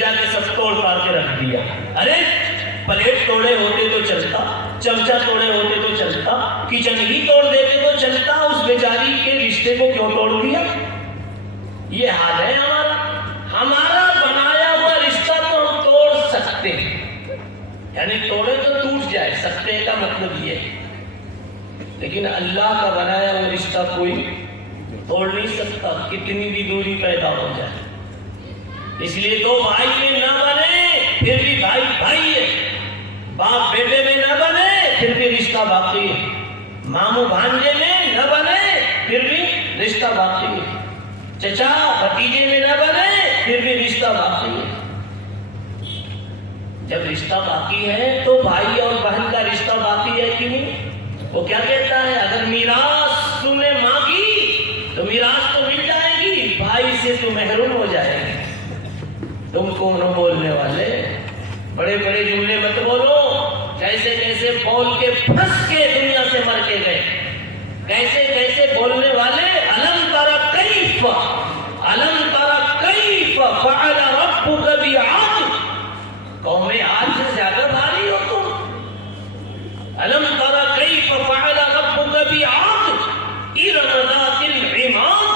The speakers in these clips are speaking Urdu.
جا کے سب توڑ پاڑ کے رکھ دیا. ارے پلیٹ توڑے ہوتے تو چلتا, چمچہ توڑے ہوتے تو چلتا, کچن ہی توڑ دیتے تو چلتا, اس بیچاری کے رشتے کو کیوں توڑ دیا؟ یہ حال ہے ہمارا. ہمارا بنایا ہوا رشتہ تو ہم توڑ سکتے ہیں, یعنی توڑے تو ٹوٹ جائے, سکتے کا مطلب یہ ہے, لیکن اللہ کا بنایا ہوا رشتہ کوئی توڑ نہیں سکتا, کتنی بھی دوری پیدا ہو جائے. اس لیے دو بھائی میں نہ بنے پھر بھی بھائی بھائی ہے, باپ بیٹے میں نہ بنے پھر بھی رشتہ باقی ہے, ماموں بھانجے میں نہ بنے پھر بھی رشتہ باقی ہے, چچا بھتیجے میں نہ بنے پھر بھی رشتہ باقی ہے. جب رشتہ باقی ہے تو بھائی اور بہن کا رشتہ باقی ہے کہ نہیں؟ وہ کیا کہتا ہے, اگر میراث تو نے مانگی تو میراث تو مل جائے گی, بھائی سے تو محروم ہو جائے گی. تم کون ہو بولنے والے؟ بڑے بڑے جملے مت بولو. کیسے کیسے بول کے پھنس کے دنیا سے مر کے گئے, کیسے کیسے بولنے والے. الم تر کیف, الم تر کیف فعل ربک بعاد, قوم عاد سے زیادہ بھاری ہو تم. الم تر کیف فعل ربک بعاد ارم ذات العماد.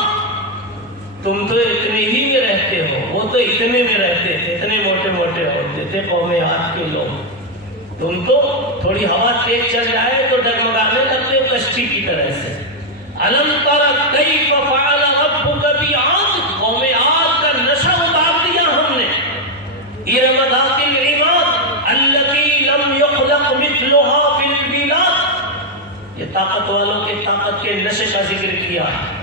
تم تو اتنے ہی میں رہتے ہو, وہ تو اتنے میں رہتے تھے, اتنے موٹے موٹے ہوتے تھے قوم عاد کے لوگ. تم تو تھوڑی ہوا تیز چل جائے تو ڈگمگانے لگتے ہو کشتی کی طرح سے. الم تر کیف فعل ربک بعاد, قوم عاد کا نشہ اتار دیا ہم نے. ارم ذات العماد التی لم یخلق مثلها فی البلاد. یہ طاقت والوں کے طاقت کے نشے کا ذکر کیا ہے.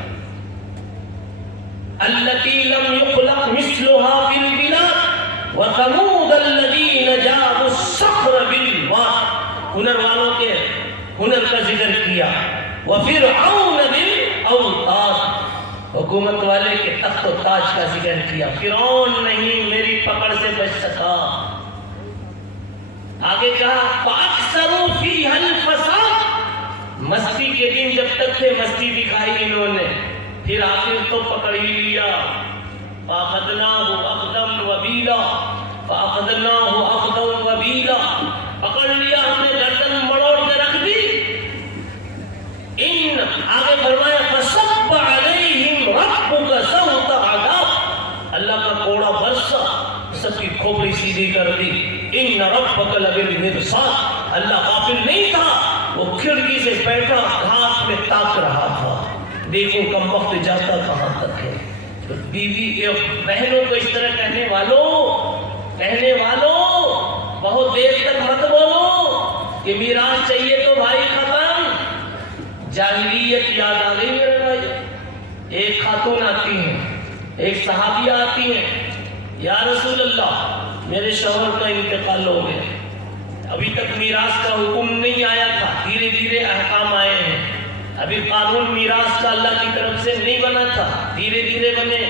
التی لم یخلق مثلها فی البلاد وثمود الذین جابوا الصخر بالواد. ہنر والوں کے ہنر کا ذکر کیا. وفرعون بالاوتاد, حکومت والے کے تخت و تاج کا ذکر کیا. فرعون نہیں میری پکڑ سے بچ سکا. آگے کہا فاکثروا فیہا الفساد, مستی کے دن جب تک تھے مستی دکھائی انہوں نے, پھر آخر تو پکڑ ہی لیا. فاخذناہ اخذا وبیلا, فاخذناہ اخذا وبیلا, پکڑ لیا ہم نے, گردن مڑوڑ کے رکھ دی. ان آگے فرمایا فصب علیہم ربک سوط عذاب, اللہ کا کوڑا برسا, سب کی کھوپڑی سیدھی کر دی. ان ربک لبالمرصاد, اللہ غافل نہیں تھا, وہ کھڑکی سے بیٹھا گھاس میں تاک رہا تھا, دیکھو کم وقت جاتا کہاں تک ہے. تو بیوی بہنوں کو اس طرح کہنے والوں بہت دیر تک مت بولو کہ میراث چاہیے تو بھائی ختم. جاہلیت یاد آ گئی میرے بھائی. ایک خاتون آتی ہیں, ایک صحابیہ آتی ہیں, یا رسول اللہ میرے شوہر کا انتقال ہو گیا, ابھی تک میراث کا حکم نہیں آیا تھا, دھیرے دھیرے احکام آئے ہیں, ابھی قانون میراث کا اللہ کی طرف سے نہیں بنا تھا, دھیرے دھیرے بنے.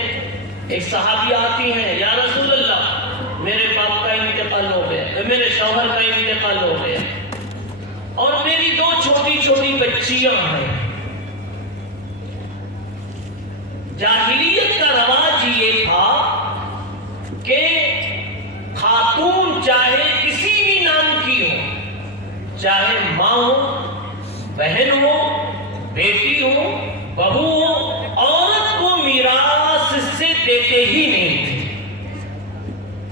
ایک صحابیہ آتی ہیں, یا رسول اللہ میرے باپ کا انتقال ہو گیا, میرے شوہر کا انتقال ہو گیا, اور میری دو چھوٹی چھوٹی بچیاں ہیں. جاہلیت کا رواج یہ تھا کہ خاتون چاہے کسی بھی نام کی ہو, چاہے ماں ہو, بہن ہو, بیٹی ہو, بہو ہو, عورت کو میراث سے دیتے ہی نہیں تھے,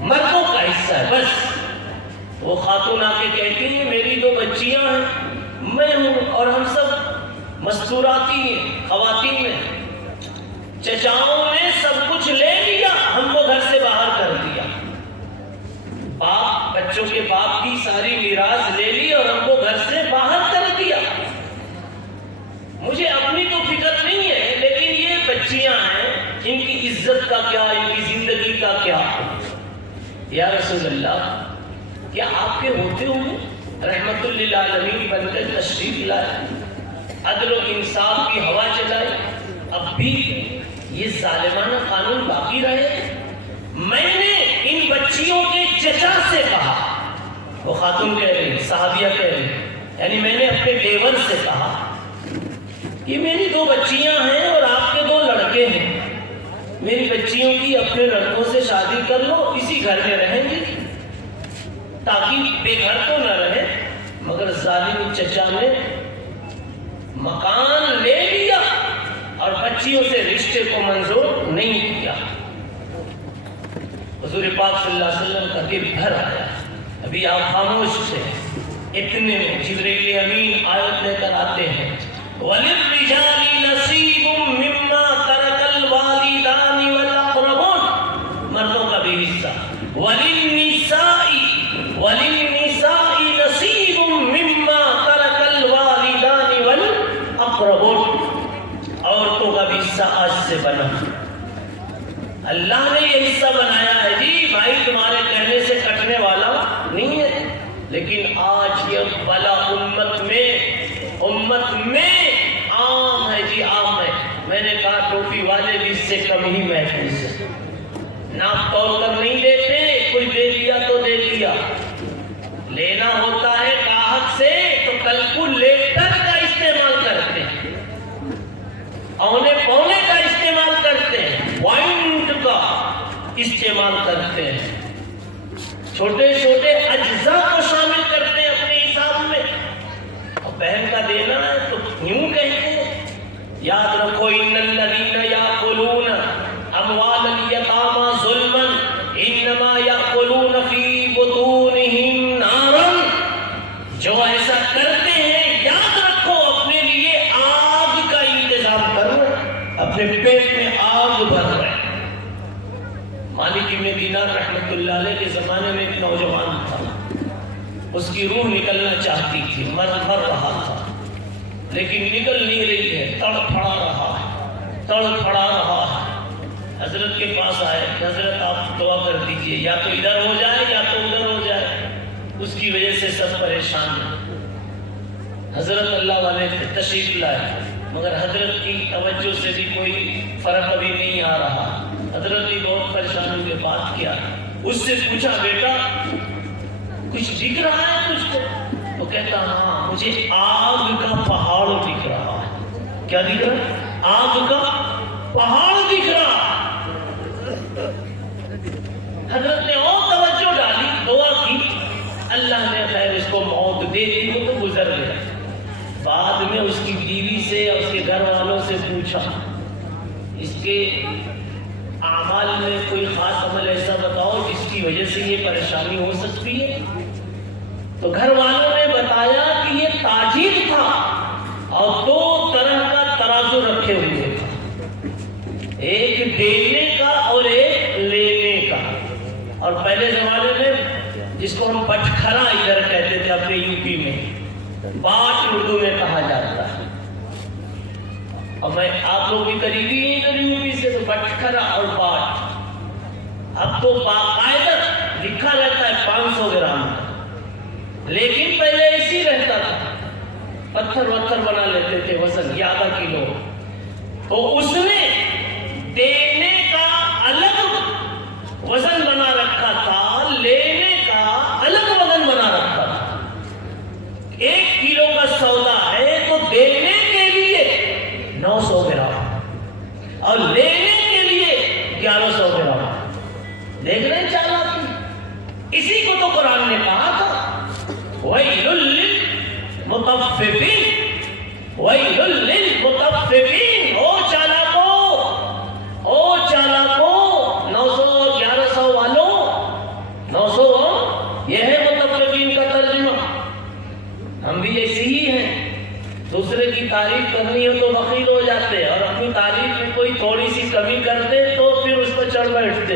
مردوں کا حصہ ہے بس. وہ خاتون آ کے کہتی ہیں میری دو بچیاں ہیں, میں ہوں, اور ہم سب مستوراتی ہیں, خواتین ہیں, چچاؤں نے سب کچھ لے لیا, ہم کو گھر سے باہر کر دیا. باپ بچوں کے باپ کی ساری میراث لے لی اور ہم کو گھر سے باہر کر دیا. مجھے اپنی تو فکر نہیں ہے, لیکن یہ بچیاں ہیں, ان کی عزت کا کیا, ان کی زندگی کا کیا. یا رسول اللہ کیا آپ کے ہوتے ہوئے رحمت للعالمین بن کر تشریف لائے, عدل و انصاف کی ہوا چلائے, اب بھی یہ ظالمانہ قانون باقی رہے؟ میں نے ان بچیوں کے چچا سے کہا, وہ خاتون کہہ رہی, صحابیہ کہہ رہی, یعنی میں نے اپنے دیور سے کہا کہ میری دو بچیاں ہیں اور آپ کے دو لڑکے ہیں, میری بچیوں کی اپنے لڑکوں سے شادی کر لو، اسی گھر میں رہیں گی تاکہ بے گھر تو نہ رہے۔ مگر ظالم چچا نے مکان لے لیا اور بچیوں سے رشتے کو منظور نہیں کیا۔ حضور پاک صلی اللہ علیہ وسلم کا دل بھر آیا، ابھی آپ خاموش تھے، اتنے میں جبرائیل امین آیت لے کر آتے ہیں، وَلِلرِّجَالِ نَصِيبٌ مِّمَّا تَرَكَ الْوَالِدَانِ وَالْأَقْرَبُونَ، مردوں کا بھی حصہ، وَلِلنِّسَاءِ نَصِيبٌ مِّمَّا تَرَكَ الْوَالِدَانِ وَالْأَقْرَبُونَ، عورتوں کا بھی حصہ آج سے بنا۔ اللہ نے یہ حصہ بنایا ہے جی، بھائی تمہارے کہنے سے کٹنے والا نہیں ہے، لیکن آج یہ بلا امت میں عام ہے جی، عام ہے۔ میں نے کہا ٹوپی والے بھی اس سے کم ہی محفوظ ہے، ناپ تول کر نہیں دیتے، کوئی دے دیا تو دے دیا، لینا ہوتا ہے گاہک سے تو کیلکولیٹر کا استعمال کرتے ہیں، اونے پونے کا استعمال کرتے ہیں، پوائنٹ کا استعمال کرتے ہیں، چھوٹے چھوٹے اجزاء کو شامل کرتے ہیں اپنے حساب میں۔ اور بہن کا دینا ہے تو یوں کہتے ہیں، یاد رکھو ان الذین یاکلون اموال الیتامی ظلما انما یاکلون فی بطونہم نارا، جو ایسا کرتے ہیں یاد رکھو اپنے لیے آگ کا انتظام کر رہے ہیں، اپنے پیٹ میں آگ بھر رہے ہیں۔ مالک ابن دینار رحمت اللہ علیہ کے زمانے میں ایک نوجوان تھا، اس کی روح نکلنا چاہتی تھی، مر رہا تھا لیکن نکل نہیں رہی ہے، تڑپڑا رہا ہے۔ حضرت کے پاس آئے کہ حضرت آپ دعا کر دیجئے، یا تو ادھر ہو جائے یا تو ادھر ہو جائے، اس کی وجہ سے سب پریشان ہیں۔ حضرت اللہ والے تشریف لائے، مگر حضرت کی توجہ سے بھی کوئی فرق ابھی نہیں آ رہا۔ حضرت نے بہت پریشانی کے بات کیا، اس سے پوچھا بیٹا کچھ دکھ رہا ہے تجھ کو؟ تو کہتا ہاں مجھے آگ کا پہاڑ دکھ رہا ہے۔ کیا دکھ رہا ہے؟ آگ کا پہاڑ دکھ رہا۔ حضرت نے اور توجہ ڈالی، دعا کی، اللہ نے خیر اس کو موت دے دی، وہ تو گزر گیا۔ بعد میں اس کی بیوی سے اور اس کے گھر والوں سے پوچھا اس کے اعمال میں کوئی خاص عمل ایسا بتاؤ جس کی وجہ سے یہ پریشانی ہو سکتی ہے؟ تو گھر والوں نے بتایا کہ یہ تاجر تھا اور دو طرح کا ترازو رکھے ہوئے تھا، ایک دینے کا اور ایک لینے کا۔ اور پہلے زمانے میں جس کو ہم بٹکھرا ادھر کہتے تھے اپنے یو پی میں، باٹ اردو میں کہا جاتا ہے، اور میں آپ لوگ بھی قریبی ہیں ادھر یو پی سے، تو بٹکھرا اور باٹ اب تو باقاعدہ لکھا رہتا ہے 500 گرام کا، لیکن پہلے ایسی رہتا تھا، پتھر وتھر بنا لیتے تھے وزن، یا آدھا کلو۔ تو اس نے دینے کا الگ وزن بنا رکھا تھا، لینے کا الگ وزن بنا رکھا تھا۔ 1 کلو کا سودا ہے تو دینے کے لیے 900 گرام اور لینے کے لیے 1100 گرام۔ دیکھ رہے ہیں چالاکی؟ اسی کو تو قرآن نے کہا تھا وَيْلٌ لِّلْمُطَفِّفِينَ، وَيْلٌ لِّلْمُطَفِّفِينَ، او چالاکو 900 اور 1100 والوں، 900 یہ ہے مطففین کا ترجمہ۔ ہم بھی ایسے ہی ہیں، دوسرے کی تعریف کرنی ہو تو بخیل ہو جاتے، اور اپنی تعریف میں کوئی تھوڑی سی کمی کر دے تو پھر اس پر چڑھ بیٹھتے۔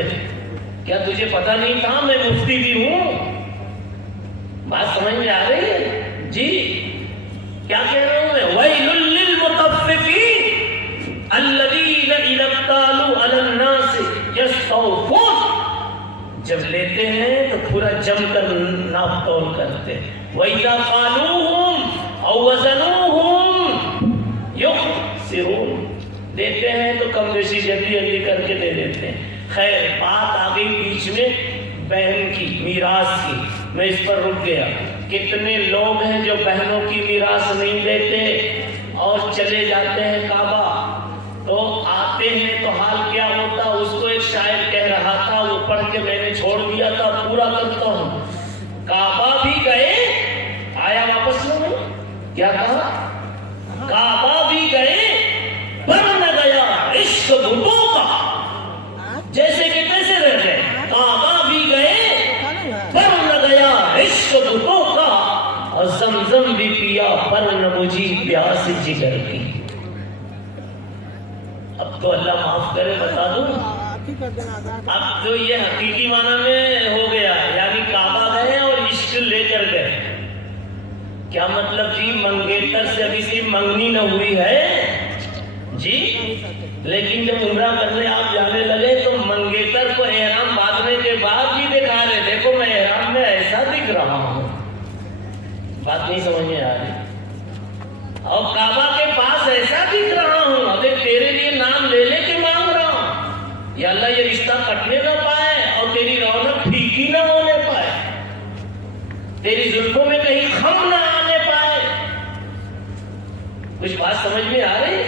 کیا تجھے پتہ نہیں تھا میں مفتی بھی ہوں؟ بات سمجھ میں آ رہی ہے جی؟ کیا کہہ رہا ہوں میں؟ وَيْلٌ لِّلْمُطَفِّفِينَ الَّذِينَ إِذَا اكْتَالُوا عَلَى النَّاسِ يَسْتَوْفُونَ، جب لیتے ہیں تو پورا جم کر ناپ تول کرتے ہیں۔ وَإِذَا قَالُوهُمْ أَوْ وَزَنُوهُمْ يُخْسِرُونَ، دیتے ہیں تو کم بیشی جلدی جلدی کر کے دے دیتے ہیں۔ خیر بات آ گئی بیچ میں بہن کی میراث کی، میں اس پر رک گیا۔ کتنے لوگ ہیں جو بہنوں کی میراث نہیں دیتے اور چلے جاتے ہیں کعبہ، تو آتے ہیں تو حال کیا ہوتا کہ میں نے چھوڑ دیا تھا پورا کرتا ہوں. کعبہ بھی گئے, آیا واپس لو, کیا کہا؟ کعبہ بھی گئے بن نہ گیا عشق بتوں کا. جیسے کہ تیسے رہ گئے. کعبہ بھی گئے بن نہ گیا عشق بتوں کا, اور زمزم بھی پیا پر نہ بجھی پیاس جگر کی. اب تو اللہ معاف کرے بتا دوں, اب تو یہ حقیقی معنی میں ہو گیا, یعنی کعبہ گئے اور عشق لے کر گئے. کیا مطلب جی؟ منگیتر سے ابھی صرف منگنی نہ ہوئی ہے جی, لیکن جب عمرہ کرنے آپ جانے لگے تو منگیتر کو احرام باندھنے کے بعد بھی دکھا رہے, دیکھو میں احرام میں ایسا دکھ رہا ہوں. بات نہیں سمجھ میں آ رہی؟ اور کعبہ کے پاس ایسا دکھ رہا ہوں, ابھی تیرے لیے نام لے لے کے مانگ رہا ہوں, یا اللہ یہ رشتہ کٹنے نہ پائے اور تیری رونق پھیکی نہ ہونے پائے, تیری زلفوں میں کہیں خم نہ آنے پائے. کچھ بات سمجھ میں آ رہی؟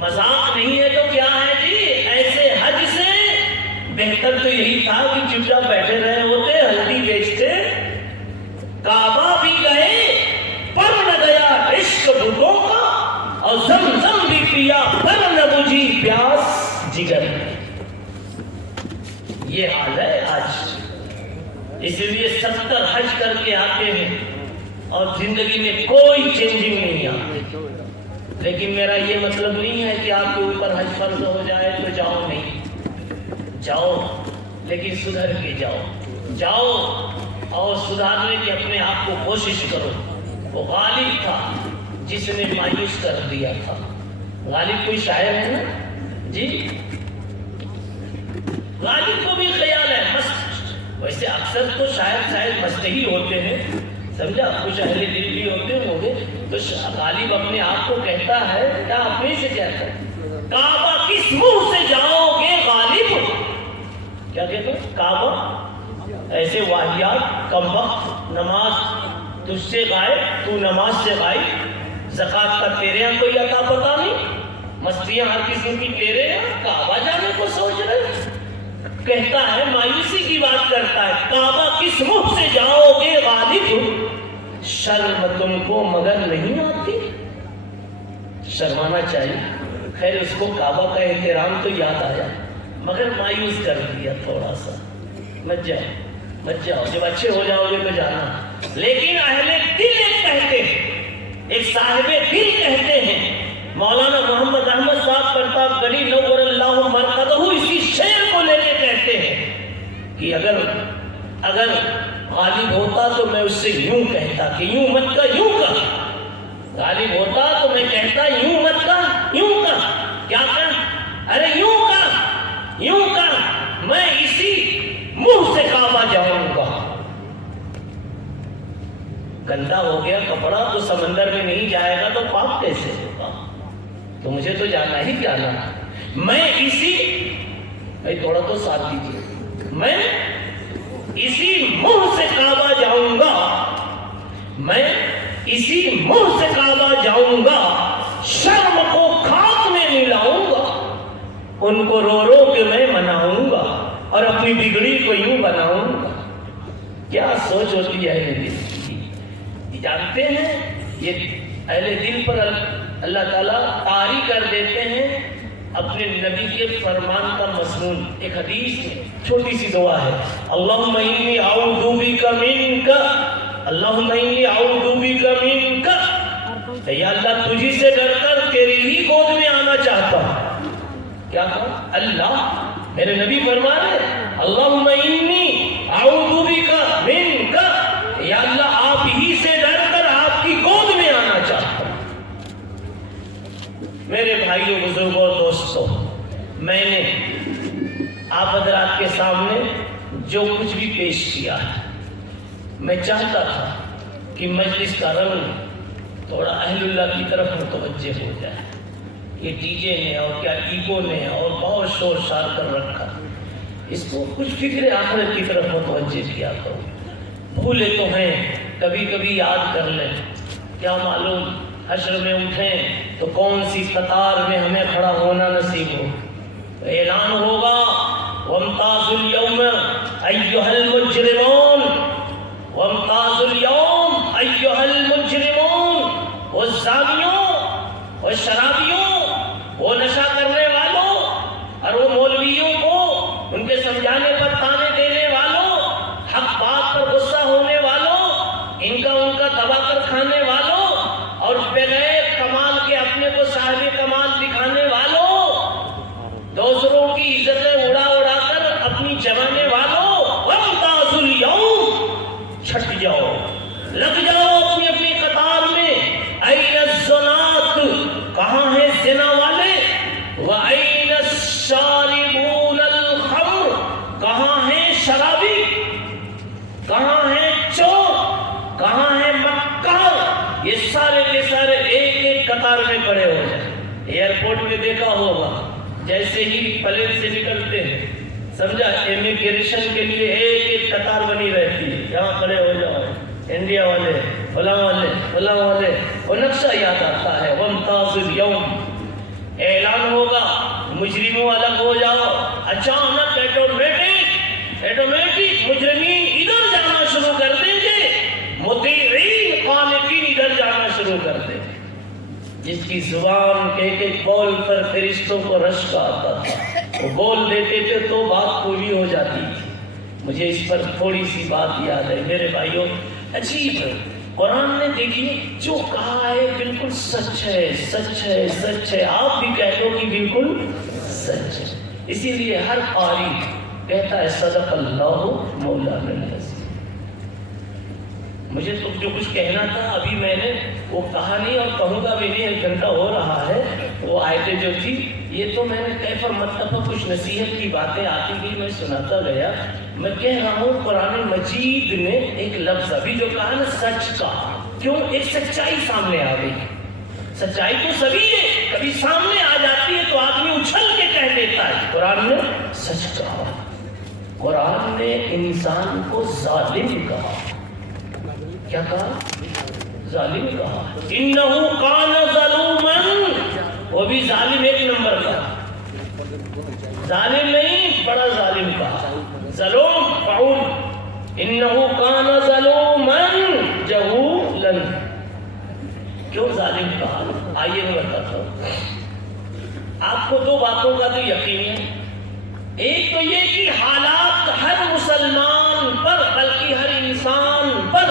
مذاق نہیں ہے تو کیا ہے جی؟ ایسے حج سے بہتر تو یہی تھا کہ چپ چاپ بیٹھے رہے ہوتے, ہلدی بیچتے. کعبہ بھی گئے پر نہ گیا عشق بتوں کا, اور زمزم بھی پیا پر نہ بجھی پیاس جگر. یہ حال ہے آج. اسی لیے 70 حج کر کے آتے ہیں اور زندگی میں کوئی چینجنگ نہیں آتی. لیکن میرا یہ مطلب نہیں ہے کہ آپ کے اوپر حج فرض ہو جائے تو جاؤ نہیں. جاؤ لیکن سدھر کے جاؤ. جاؤ اور سدھارنے کی اپنے آپ کو کوشش کرو. وہ غالب تھا جس نے مایوس کر دیا تھا. غالب کوئی شاعر ہے نا جی, غالب کو بھی خیال ہے مست. ویسے اکثر تو شاید مست ہی ہوتے ہیں, سمجھا, کچھ اہل دل بھی ہوتے ہوں گے. تو غالب اپنے آپ کو کہتا ہے, کیا اپنے سے کہتا ہے, کعبہ کس منہ سے جاؤ گے غالب. کیا کہتے ہیں؟ کعبہ ایسے واحیات کمبخت, نماز تجھ سے غائب, تو نماز سے غائب, زکوٰۃ کا تیرے یہاں کوئی عطا پتہ نہیں, مستیاں ہر قسم کی تیرے یہاں, کعبہ جانے کو سوچ رہے. کہتا ہے, مایوسی کی بات کرتا ہے, کعبہ کس منہ سے جاؤ گے غالب, شرم تم کو مگر نہیں آتی. شرمانا چاہیے. خیر اس کو کعبہ کا احترام تو یاد آیا, مگر مایوس کر دیا تھوڑا سا. مت جاؤ, جب اچھے ہو جاؤ گے تو جانا. لیکن اہل دل ایک کہتے ہیں, ایک صاحب دل کہتے ہیں, مولانا محمد احمد صاحب پرتاپ گڑھی نور اللہ مرقدہ, اسی شعر کو لے کے کہتے ہیں کہ اگر غالب ہوتا تو میں اس سے یوں کہتا کہ یوں مت کا, یوں کا. غالب ہوتا تو میں کہتا یوں مت کا, یوں کا. کیا کر؟ ارے یوں کا, یوں کا. میں اسی منہ سے کعبہ جاؤں گا. گندا ہو گیا کپڑا تو سمندر میں نہیں جائے گا تو پاک کیسے ہوگا؟ تو مجھے تو جانا ہی جانا. میں اسی, تھوڑا تو ساتھ دیجیے, میں اسی منہ سے کعبہ جاؤں گا, میں اسی منہ سے کعبہ جاؤں گا, شرم کو خاک میں ملاؤں گا, ان کو رو رو کے میں مناؤں گا, اور اپنی بگڑی کو یوں بناؤں گا. کیا سوچ ہوتی ہے اہل دل کی. جانتے ہیں یہ اہل دل پر اللہ تعالیٰ طاری کر دیتے ہیں اپنے نبی کے فرمان کا مضمون. ایک حدیث میں چھوٹی سی دعا ہے, اللہم انی اعوذ بک منک, اللہم انی اعوذ بک منک. یا اللہ تجھی سے ڈر کر تیری ہی گود میں آنا چاہتا ہوں. کیا کہا؟ اللہ, میرے نبی فرما رہے اللہم انی اعوذ بک منک, یا اللہ آپ ہی سے ڈر کر آپ کی گود میں آنا چاہتا ہوں. میرے بھائیوں, بزرگوں اور دوستوں, میں نے آپ حضرات کے سامنے جو کچھ بھی پیش کیا ہے, میں چاہتا تھا کہ مجلس کا رنگ تھوڑا اہل اللہ کی طرف متوجہ ہو جائے. یہ ڈی جے نے اور کیا ایگو نے اور بہت شور شار کر رکھا, اس کو کچھ فکر آخرت کی طرف متوجہ کیا کرو. بھولے تو ہیں, کبھی کبھی یاد کر لیں. کیا معلوم حشر میں اٹھیں تو کون سی قطار میں ہمیں کھڑا ہونا نصیب ہو. اعلان ہوگا وامتازوا اليوم أيها المجرمون وامتازوا اليوم أيها المجرمون. وہ زانیوں، وہ شرابیوں، وہ نشہ کرنے والوں اور وہ مولویوں کو ان کے سمجھانے پر تانے دینے والوں، حق بات پر غصہ ہونے والوں، ان کا دبا کر کھانے والوں اور بغیر کمال کے اپنے کو صاحب کمال دکھانے والوں، دوسروں کی عزتیں اڑا اڑا کر اپنی جمانے والوں، وامتازوا اليوم، چھٹ جاؤ، لگ جاؤ اپنی اپنی قطار میں. این الزنات، کہاں ہیں زنا والے؟ وَأَيْنَ الشَّارِبُونَ الْخَمْرَ، کہاں ہیں شرابی؟ کہاں ہیں چور؟ کہاں ہیں مکار؟ یہ سارے کے سارے ایک ایک قطار میں کھڑے ہو جائیں. ایئرپورٹ میں دیکھا ہوگا جیسے ہی پلین سے نکلتے ہیں، سمجھا، امیگریشن کے لیے ایک ایک قطار بنی رہتی ہے، یہاں کھڑے ہو جاؤ، انڈیا والے، فلاں والے، فلاں والے. وہ نقشہ یاد آتا ہے. وامتازوا اليوم، اعلان ہوگا مجرموں الگ ہو جاؤ. اچانک ایٹومیٹک مجرمین ادھر جانا شروع کر دیں گے، مطیعین قانتین ادھر جانا شروع کر دیں گے. جس کی زبان کے ایک ایک بول پر فرشتوں کو رشک آتا تھا، وہ بول دیتے تھے تو بات پوری ہو جاتی تھی. مجھے اس پر تھوڑی سی بات یاد ہے میرے بھائیوں. عجیب ہے، قرآن نے دیکھیے جو کہا ہے بالکل سچ ہے، سچ ہے، سچ ہے. آپ بھی کہہ دو کہ بالکل سچ ہے. اسی لیے ہر قاری کہتا ہے صدق اللہ مولانا العظیم. مجھے تو جو کچھ کہنا تھا ابھی میں نے وہ کہا نہیں اور کہوں گا بھی نہیں. 1 گھنٹہ ہو رہا ہے. وہ آیتیں جو تھی یہ تو میں نے کیف اور متفق کچھ نصیحت کی باتیں آتی گئی، میں سناتا گیا. میں کہہ رہا ہوں قرآن مجید میں ایک لفظ ابھی جو کہا نا سچ کا، کیوں؟ ایک سچائی سامنے آ گئی. سچائی تو سبھی ہے، کبھی سامنے آ جاتی ہے تو آدمی اچھل کے کہہ دیتا ہے. قرآن نے سچ کہا. قرآن نے انسان کو ظالم کہا. کیا کہا؟ ظالم کہا. انہو کان ظلوما، وہ بھی ظالم 1 نمبر کا، ظالم نہیں بڑا ظالم کہا. ظلم فعول. انہو کان ظلوما جہولا، کیوں ظالم کہا؟ آئیے میں بتاتا ہوں. آپ کو 2 باتوں کا تو یقین ہے. ایک تو یہ کہ حالات ہر مسلمان پر، بلکہ ہر انسان پر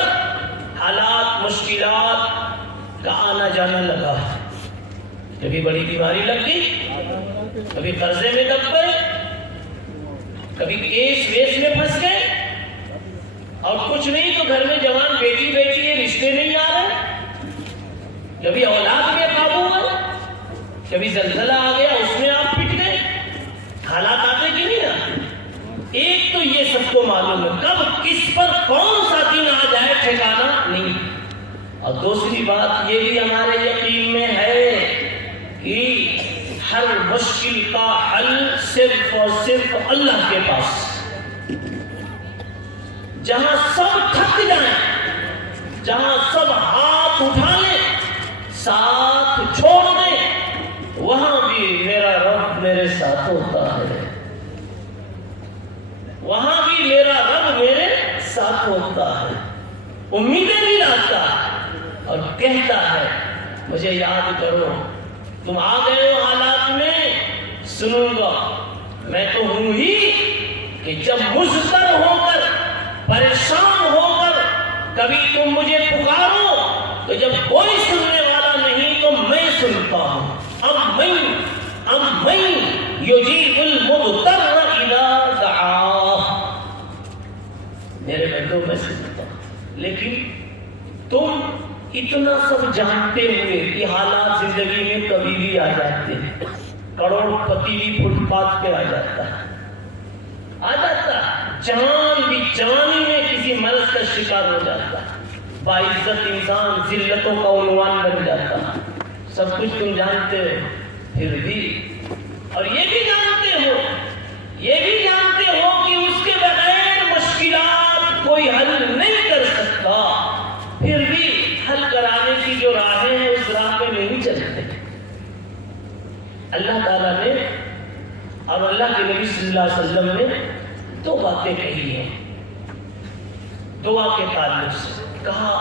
حالات مشکلات کا آنا جانا لگا. کبھی بڑی بیماری لگ گئی، کبھی قرضے میں دب گئے، کبھی کیس ویس میں پھنس گئے، اور کچھ نہیں تو گھر میں جوان بیٹی بیٹی ہے، رشتے نہیں آ رہے، کبھی اولاد میں قابو ہے، کبھی زلزلہ آ گیا اس میں آپ پٹ گئے. حالات آتے کہ نہیں آتے؟ ایک تو یہ سب کو معلوم ہے کب کس پر کون سا دن آ جائے ٹھکانا نہیں. اور دوسری بات یہ بھی ہمارے یقین میں ہے کہ ہر مشکل کا حل صرف اور صرف اللہ کے پاس. جہاں سب تھک جائیں، جہاں سب ہاتھ اٹھا لیں، ساتھ چھوڑ دیں، وہاں بھی میرا رب میرے ساتھ ہوتا ہے. وہاں بھی میرا رب میرے ساتھ ہوتا ہے. امیدیں بھی لاتا ہے اور کہتا ہے مجھے یاد کرو. تم آ گئے ہو حالات میں، سنوں گا. میں تو ہوں ہی کہ جب مضطر ہو کر، پریشان ہو کر کبھی تم مجھے پکارو تو جب کوئی سننے والا نہیں تو میں سنتا ہوں. میں یجیب المضطر اذا دعاہ. میرے بندوں میں سنتا ہوں. لیکن تم اتنا سب جانتے ہوئے کہ حالات زندگی میں کبھی بھی آ جاتے ہیں. کروڑ پتی بھی فٹ پاتھ پہ آ جاتا ہے، آ جاتا ہے. جوان بھی جوانی میں کسی مرض کا شکار ہو جاتا ہے. باعزت انسان ذلتوں کا عنوان بن جاتا ہے. سب کچھ تم جانتے ہو، پھر بھی اور یہ بھی جانتے ہو کہ اس کے بغیر مشکلات کوئی حل نہیں کر سکتا. پھر بھی حل کرانے کی جو راہیں ہیں اس راہ پہ نہیں چلتے. اللہ تعالیٰ نے اور اللہ کے نبی صلی اللہ علیہ وسلم نے دو باتیں کہی ہیں دعا کے تعلق سے. کہا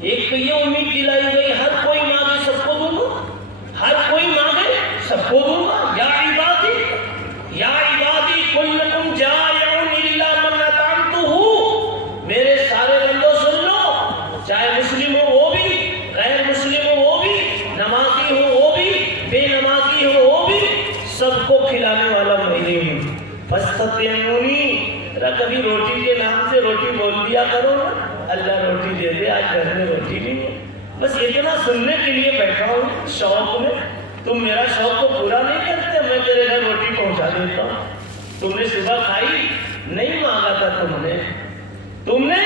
ایک تو یہ امید دلائی گئی ہر کوئی مانگے سب کو دوں گا, ہر کوئی مانگے سب کو دوں گا. یا عبادی کلکم جائعون الا من اطعمتہ, میرے سارے بندوں سن لو, چاہے مسلم ہو وہ بھی, غیر مسلم ہو وہ بھی, نمازی ہو وہ بھی, بے نمازی ہو وہ بھی, سب کو کھلانے والا میں ہی ہوں. فاستطعمونی, کبھی روٹی کے نام سے روٹی بول دیا کرو نا, اللہ روٹی دے دے, آج گھر میں روٹی نہیں ہے, بس اتنا سننے کے لیے بیٹھا ہوں شوق میں. تم میرا شوق کو پورا نہیں کرتے, میں تیرے گھر روٹی پہنچا دیتا ہوں. تم نے صبح کھائی, نہیں مانگا تھا تم نے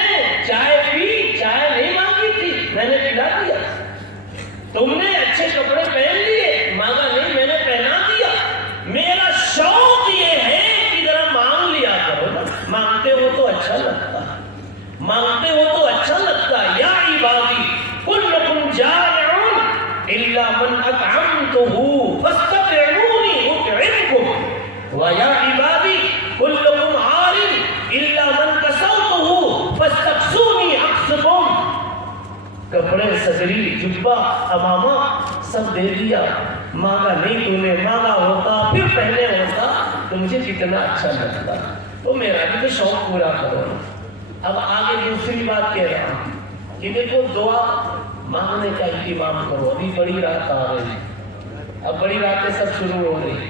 چائے پی, چائے نہیں مانگی تھی, میں نے پلا دیا. تم نے اچھے کپڑے پہن لیے, مانگا نہیں, میں نے پہنا دیا. میرا شوق یہ ہے کہ ذرا مانگ لیا کرو نا, مانگتے ہو تو اچھا لگتا, مانگتے ہو تو اچھا لگتا. یا عبادی کلکم جائعون الا من اطعمتہ فاستطعمونی اطعمکم, ویا عبادی کلکم عار الا من کسوتہ فاستکسونی اکسکم. کپڑے, صدری, جبہ, امامہ سب دے دیا, مانگا نہیں تو نے, مانگا ہوتا پھر پہنے ہوتا تو مجھے کتنا اچھا لگتا. تو میرا بھی تو شوق پورا کرو. اب آگے دوسری بات کہہ رہا ہوں کہ دیکھو دعا مانگنے کا اہتمام کرو. ابھی بڑی رات آ رہی, اب بڑی راتیں سب شروع ہو رہی.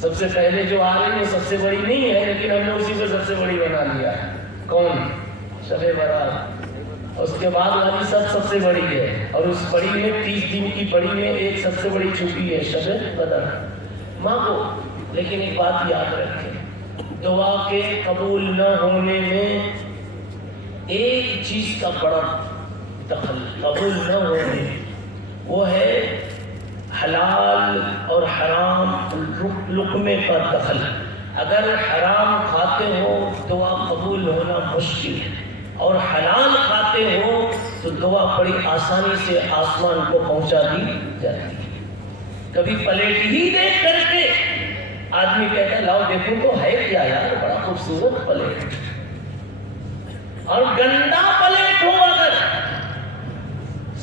سب سے پہلے جو آ رہی ہے سب سے بڑی نہیں ہے, لیکن ہم نے اسی کو سب سے بڑی بنا لیا. کون؟ شب برات. اس کے بعد والی سب سے بڑی ہے, اور اس بڑی میں 30 دن کی بڑی میں ایک سب سے بڑی چھپی ہے, شب بدر. مانگو, لیکن ایک بات یاد رکھیں, دعا کے قبول نہ ہونے میں ایک چیز کا بڑا دخل, قبول نہ ہونے, وہ ہے حلال اور حرام لقمے کا دخل. اگر حرام کھاتے ہو دعا قبول ہونا مشکل ہے, اور حلال کھاتے ہو تو دعا بڑی آسانی سے آسمان کو پہنچا دی جاتی ہے. کبھی پلیٹ ہی دیکھ کر کے آدمی کہتا ہے لاؤ دیکھو تو ہے کیا یار, بڑا خوبصورت پلیٹ, اور گندا پلیٹ ہو. اگر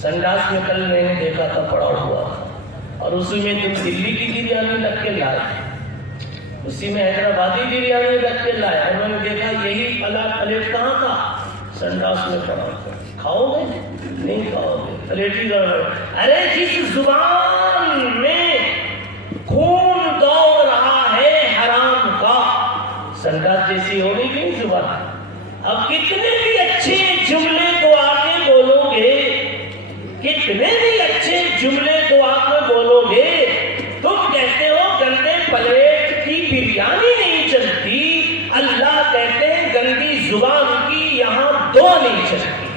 سنڈاس میں کل میں نے دیکھا تھا پڑا ہوا, اور اسی میں تم دلی کی بریانی رکھ کے لائے, اسی میں حیدرآبادی بریانی رکھ کے لائے, انہوں نے دیکھا یہی پلیٹ کہاں تھا, سنڈاس میں پڑا ہوا. کھاؤ گے؟ نہیں کھاؤ گے, پلیٹ ہی گڑبڑ. ارے جس زبان میں خون دوڑ رہا ہے حرام کا, سنڈاس جیسی ہو گئی نہیں زبان. اب کتنے بھی اچھے جملے دعا کے بولو گے, کتنے بھی اچھے جملے دعا کے بولو گے, تم کہتے ہو گندے پلیٹ کی بریانی نہیں چلتی, اللہ کہتے ہیں گندی زبان کی یہاں دعا نہیں چلتی.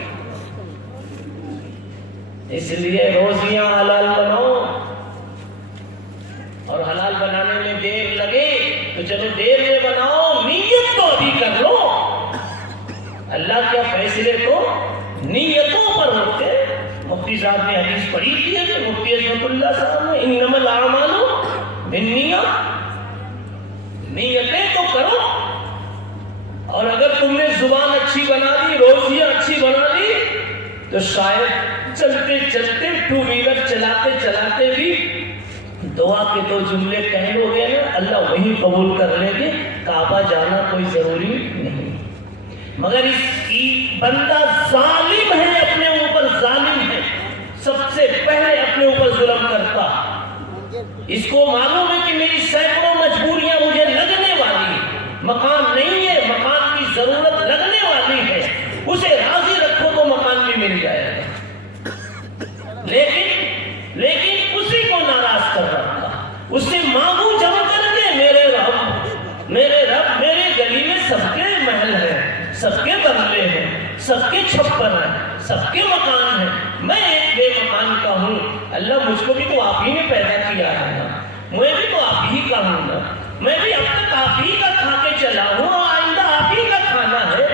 اس لیے روزیاں حلال بناؤ, اور حلال بنانے میں دیر لگے تو چلو دیر میں بناؤ, نیت تو ابھی کر لو. اللہ کے فیصلے تو نیتوں پر ہوتے ہیں. مفتی صاحب نے حدیث پڑھی تھی, مفتی عظمت اللہ صاحب نے, انما الاعمال بالنیات, نیتیں تو کرو. اور اگر تم نے زبان اچھی بنا دی, روزیاں اچھی بنا دی, تو شاید چلتے چلتے ٹو ویلر چلاتے چلاتے بھی دعا کے دو جملے کہہ لو گے نا, اللہ وہی قبول کر لیں گے. کعبہ جانا کوئی ضروری نہیں. مگر اس کی بندہ ظالم ہے, اپنے اوپر ظالم ہے, سب سے پہلے اپنے اوپر ظلم کرتا. اس کو معلوم ہے کہ میری سینکڑوں مجبوریاں مجھے لگنے والی, مکان نہیں ہے, مکان کی ضرورت لگنے والی ہے, اسے راضی رکھو تو مکان بھی مل جائے گا. لیکن اسی کو ناراض کر رکھا. اس سے مانگو جمع کر کے, میرے رب میرے گلی میں سب کے محل ہیں, سب کے بنگلے ہیں, سب کے چھپر ہیں, سب کے مکان ہیں, میں ایک بے مکان کا ہوں. اللہ مجھ کو بھی تو آپ ہی نے پیدا کیا ہے نا, میں بھی تو آپ ہی کا ہوں نا, میں بھی اب تک آپ ہی کا کھا کے چلا ہوں, آئندہ آپ ہی کا کھانا ہے.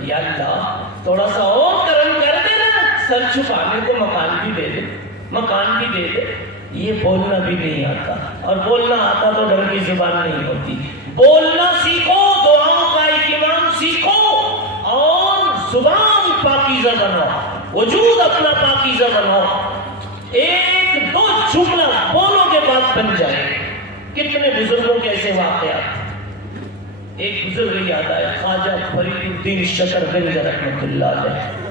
یا اللہ تھوڑا سا اور کرم کر دے نا, سر چھپانے کو مکان بھی دے دے, مکان بھی دے دے. یہ بولنا بھی نہیں آتا، اور بولنا آتا تو ڈر کی زبان نہیں ہوتی۔ بولنا سیکھو، دعاؤں کا اہتمام سیکھو، اور زبان پاکیزہ بناؤ، وجود اپنا پاکیزہ بناؤ۔ ایک دو جملہ بولو کے بعد بن جائے۔ کتنے بزرگوں کے ایسے واقعات۔ ایک بزرگ یاد آئے، خواجہ فرید الدین شکر گنج رحمۃ اللہ علیہ۔